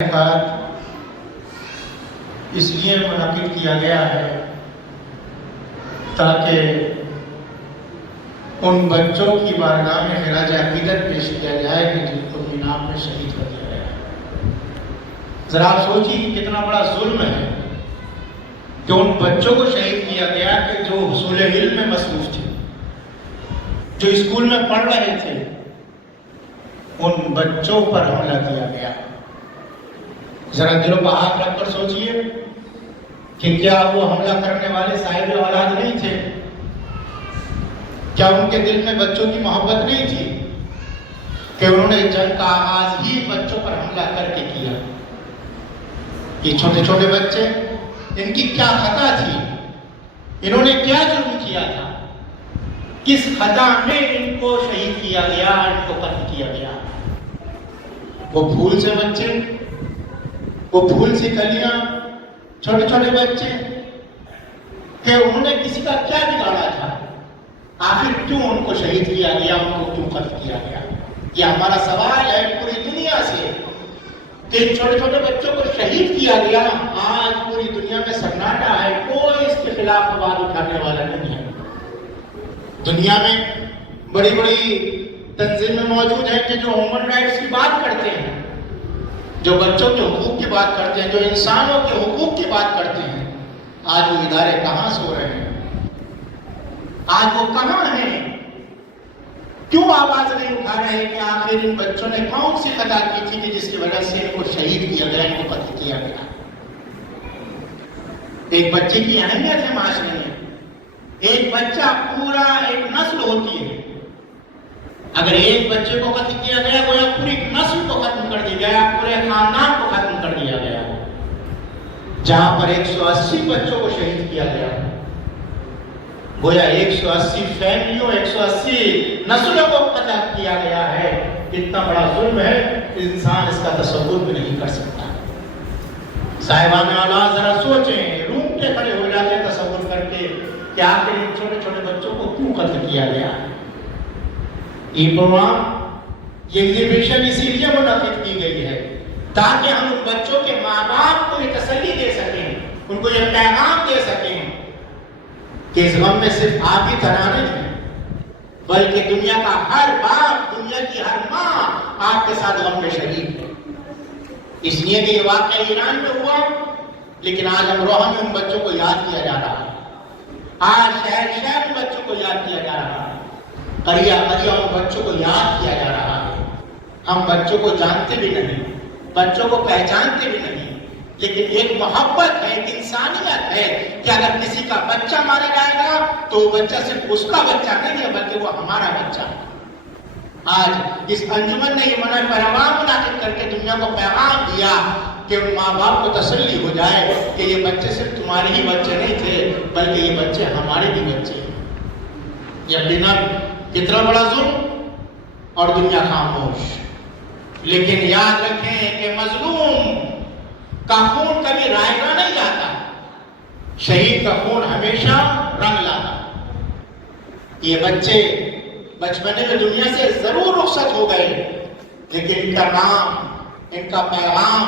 اس لیے منعقد کیا گیا ہے تاکہ ان بچوں کی بارگاہ میں خراج عقیدت پیش کیا جائے کہ جن کو مینار میں شہید کر دیا گیا ہے۔ ذرا آپ سوچیے کہ کتنا بڑا ظلم ہے کہ ان بچوں کو شہید کیا گیا کہ جو حصول علم میں مصروف تھے، جو اسکول میں پڑھ رہے تھے، ان بچوں پر حملہ کیا گیا۔ ذرا دلوں پر ہاتھ رکھ کر سوچئے کہ کیا وہ حملہ کرنے والے صاحب اولاد نہیں تھے؟ کیا ان کے دل میں بچوں کی محبت نہیں تھی کہ انہوں نے جنگ کا آغاز ہی بچوں پر حملہ کر کے کیا؟ یہ چھوٹے چھوٹے بچے، ان کی کیا خطا تھی؟ انہوں نے کیا جرم کیا تھا؟ کس خطا میں ان کو شہید کیا گیا، ان کو قتل کیا گیا؟ وہ پھول سے بچے، وہ پھول سی کلیاں، چھوٹے چھوٹے بچے، کہ انہوں نے کسی کا کیا بگاڑا تھا؟ آخر کیوں ان کو شہید کیا گیا، ان کو کیوں قتل کیا گیا؟ یہ ہمارا سوال ہے پوری دنیا سے کہ چھوٹے چھوٹے بچوں کو شہید کیا گیا۔ آج پوری دنیا میں سناٹا ہے، کوئی اس کے خلاف آواز اٹھانے والا نہیں ہے۔ دنیا میں بڑی بڑی تنظیمیں موجود ہیں کہ جو ہیومن رائٹس کی بات کرتے ہیں، جو بچوں کے حقوق کی بات کرتے ہیں، جو انسانوں کے حقوق کی بات کرتے ہیں۔ آج وہ ادارے کہاں سو رہے ہیں؟ آج وہ کہاں ہیں؟ کیوں آواز نہیں اٹھا رہے کہ آخر ان بچوں نے کون سی خطا کی تھی کہ جس کی وجہ سے ان کو شہید کیا گیا، ان کو قتل کیا گیا؟ ایک بچے کی اہمیت ہے معاشرے میں۔ ایک بچہ پورا ایک نسل ہوتی ہے۔ اگر ایک بچے کو قتل کیا گیا، گویا پوری نسل کو ختم کر دیا گیا، پورے خاندان کو ختم کر دیا گیا۔ جہاں پر 180 بچوں کو شہید کیا گیا، گویا 180 فیملیوں، 180 نسلوں کو قتل کیا گیا ہے۔ اتنا بڑا ظلم ہے، انسان اس کا تصور بھی نہیں کر سکتا۔ صاحبان اولاد ذرا سوچیں، روٹے کھڑے ہو جاتے ہیں تصور کر کے کہ آخر ان چھوٹے چھوٹے بچوں کو کیوں قتل کیا گیا؟ یہ پروگرام، یہ ایگزیبیشن اسی لیے منعقد کی گئی ہے تاکہ ہم ان بچوں کے ماں باپ کو یہ تسلی دے سکیں، ان کو یہ پیغام دے سکیں کہ اس غم میں صرف آپ ہی تنہا نہیں ہیں، بلکہ دنیا کا ہر باپ، دنیا کی ہر ماں آپ کے ساتھ غم میں شریک ہے۔ اس لیے کہ یہ واقعہ ایران میں ہوا، لیکن آج امروہہ میں ان بچوں کو یاد کیا جا رہا ہے۔ آج شہر شہر ان بچوں کو یاد کیا جا رہا ہے، قریہ قریہ ان بچوں کو یاد کیا جا رہا ہے۔ ہم بچوں کو جانتے بھی نہیں، بچوں کو پہچانتے بھی نہیں، لیکن ایک محبت ہے، ایک انسانیت ہے کہ اگر کسی کا بچہ مارا جائے گا تو وہ بچہ صرف اس کا بچہ نہیں ہے بلکہ وہ ہمارا بچہ ہے۔ آج اس انجمن نے یہ پیغام منعقد کر کے دنیا کو پیغام دیا کہ ان ماں باپ کو تسلی ہو جائے کہ یہ بچے صرف تمہارے ہی بچے نہیں تھے بلکہ یہ بچے ہمارے بھی بچے ہیں۔ یقیناً کتنا بڑا ظلم، اور دنیا خاموش۔ لیکن یاد رکھیں کہ مظلوم کا خون کبھی رائے گا نہیں جاتا، شہید کا خون ہمیشہ رنگ لاتا۔ یہ بچے بچپنے میں دنیا سے ضرور رخصت ہو گئے، لیکن ان کا نام، ان کا پیغام،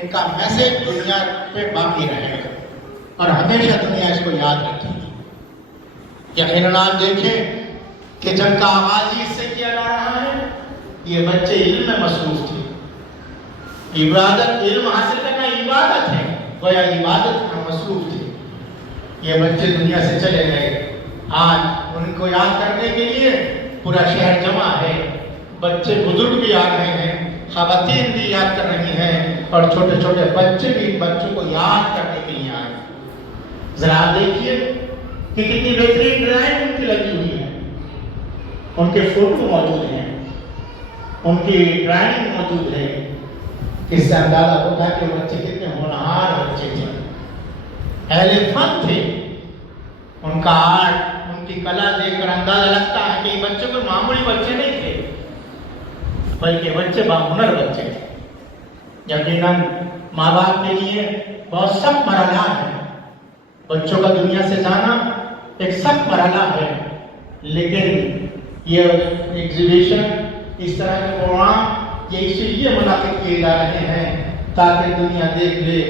ان کا میسج دنیا پہ باقی رہے گا اور ہمیشہ دنیا اس کو یاد رکھے گی۔ یقیناً آپ دیکھیں کہ جنگ کا آغاز ہی اس سے کیا جا رہا ہے۔ یہ بچے علم میں مصروف تھے، عبادت، علم حاصل کرنا عبادت ہے، گویا عبادت میں مصروف تھے۔ یہ بچے دنیا سے چلے گئے، آج ان کو یاد کرنے کے لیے پورا شہر جمع ہے۔ بچے بزرگ بھی آ رہے ہیں، خواتین بھی یاد کر رہی ہیں، اور چھوٹے چھوٹے بچے بھی بچوں کو یاد کرنے کے لیے آئے۔ ذرا دیکھیے کہ کتنی بہترین ڈرائنگ ان کی لگی ہوئی ہے، ان کے فوٹو موجود ہیں، ان کی ڈرائنگ موجود ہے۔ اس سے اندازہ ہوتا ہے کہ بچے کتنے ہونہار بچے تھے، اہل فن تھے۔ ان کا آرٹ، ان کی کلا دیکھ کر اندازہ لگتا ہے کہ یہ بچے کوئی معمولی بچے نہیں تھے بلکہ بچے باہنر بچے تھے۔ یقیناً ماں باپ کے لیے بہت سخت مرحلہ ہے، بچوں کا دنیا سے جانا ایک سخت مرحلہ ہے، لیکن یہ ایگزیبیشن، اس طرح کے پروگرام یہ اسی لیے منعقد کیے جا رہے ہیں تاکہ دنیا دیکھ لے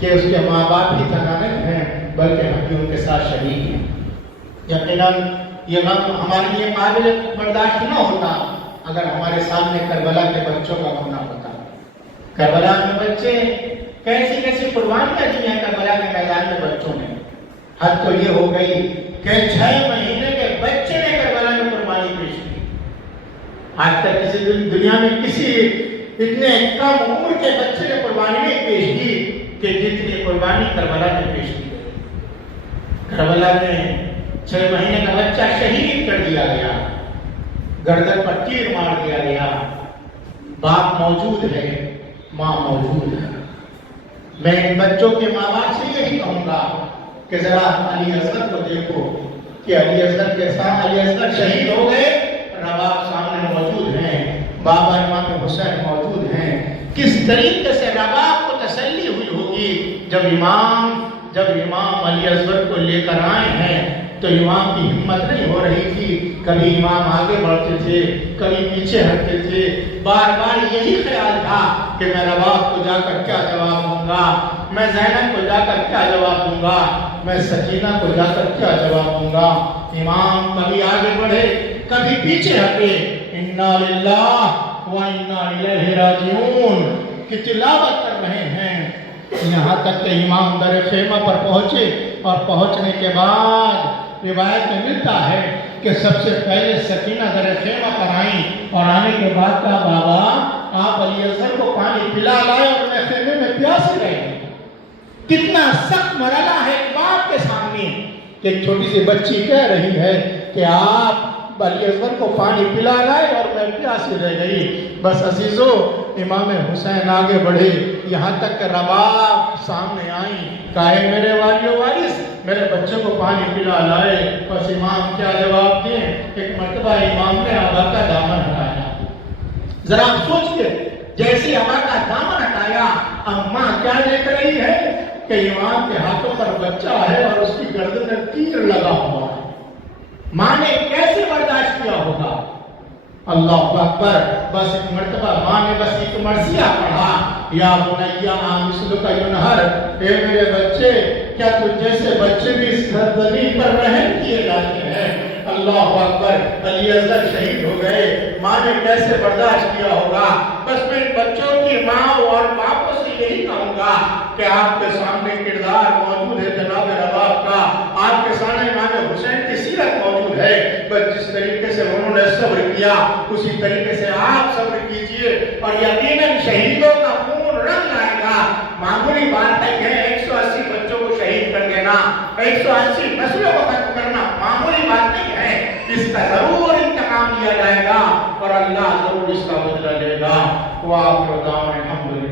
کہ اس کے ماں باپ ہی تنہا نہیں ہیں بلکہ ہم بھی ان کے ساتھ شریک ہیں۔ یقیناً یہ غم ہمارے لیے قابل برداشت نہ ہوتا اگر ہمارے سامنے کربلا کے بچوں کا غم نہ ہوتا۔ کربلا میں بچے کیسی کیسی قربانیاں دی ہیں کربلا کے میدان میں بچوں نے۔ حد تو یہ ہو گئی کہ 6 مہینے کے بچے نے کربلا میں قربانی پیش کی۔ آج تک کسی دنیا میں کسی اتنے کم عمر کے بچے نے قربانی نہیں پیش کی کہ جتنی قربانی کربلا میں پیش کی گئی۔ کربلا میں 6 مہینے کا بچہ شہید کر دیا گیا، گردن پر تیر مار دیا گیا۔ باپ موجود ہے، ماں موجود ہے۔ میں ان بچوں کے ماں باپ سے یہی کہوں گا کہ ذرا علی اصغر کو دیکھو کہ علی اصغر کے ساتھ علی اصغر شہید ہو گئے، رباب سامنے موجود ہیں، بابا امام حسین موجود ہیں۔ کس طریقے سے رباب کو تسلی ہوئی ہوگی جب امام علی اصغر کو لے کر آئے ہیں تو امام کی ہمت نہیں ہو رہی تھی۔ کبھی امام آگے بڑھتے تھے، کبھی پیچھے ہٹتے تھے۔ بار بار یہی خیال تھا کہ میں رباب کو جا کر کیا جواب دوں گا، میں زینب کو جا کر کیا جواب دوں گا، میں سکینہ کو جا کر کیا جواب دوں گا۔ امام کبھی آگے بڑھے، کبھی پیچھے ہٹے۔ انا للہ و انا الیہ راجعون کی تلاوت کر رہے ہیں، یہاں تک کہ امام در خیمہ پر پہنچے اور پہنچنے کے بعد روایت میں ملتا ہے کہ سب سے پہلے سکینہ در خیمہ پر آئیں اور آنے کے بعد کہا بابا آپ علی اصغر کو پانی پلا لائے اور میں خیمے میں پیاسے رہے۔ کتنا سخت مرحلہ ہے ایک باپ کے سامنے کہ ایک چھوٹی سی بچی کہہ رہی ہے کہ آپ علی اصغر کو پانی پلا لائے اور میں پیاسی رہ گئی۔ بس عزیزو امام حسین آگے بڑھے، یہاں تک کہ رباب سامنے آئیں، کہے میرے والی و وارث میرے بچے کو پانی پلا لائے۔ بس امام کیا جواب دیں؟ ایک مرتبہ امام نے آبا کا دامن ہٹایا۔ ذرا آپ سوچئے، جیسے آبا کا دامن ہٹایا اماں کیا دیکھ رہی ہے کہ امام کے ہاتھوں پر بچہ ہے اور اس کی گردن میں تیر لگا ہوا ہے۔ ماں نے کیسے برداشت کیا ہوگا؟ اللہ اکبر۔ بس ایک مرتبہ ماں نے بس ایک مرثیہ پڑھا، یا بنیا مثلک ینہر، اے میرے بچے کیا تجھ جیسے بچے بھی اس زمین پر رحم کیے جاتے ہیں؟ اللہ اکبر۔ علی اصغر شہید ہو گئے، ماں نے کیسے برداشت کیا ہوگا؟ بس میں بچوں کی ماں اور باپوں سے یہی کہوں گا کہ آپ کے سامنے کردار موجود ہے جناب رباب کا، آپ کے سامنے امام حسین کی سیرت موجود ہے۔ بس جس طریقے سے انہوں نے صبر کیا اسی طریقے سے آپ صبر کیجئے اور یقیناً شہیدوں کا خون رنگ آئے گا۔ معمولی بات نہیں ہے 180 بچوں کو شہید کر دینا، 180 نسلوں کو ختم کرنا معمولی بات نہیں ہے۔ اس کا ضرور انتقام لیا جائے گا اور اللہ ضرور اس کا بدلہ لے گا۔ وآخر دعوانا الحمدللہ۔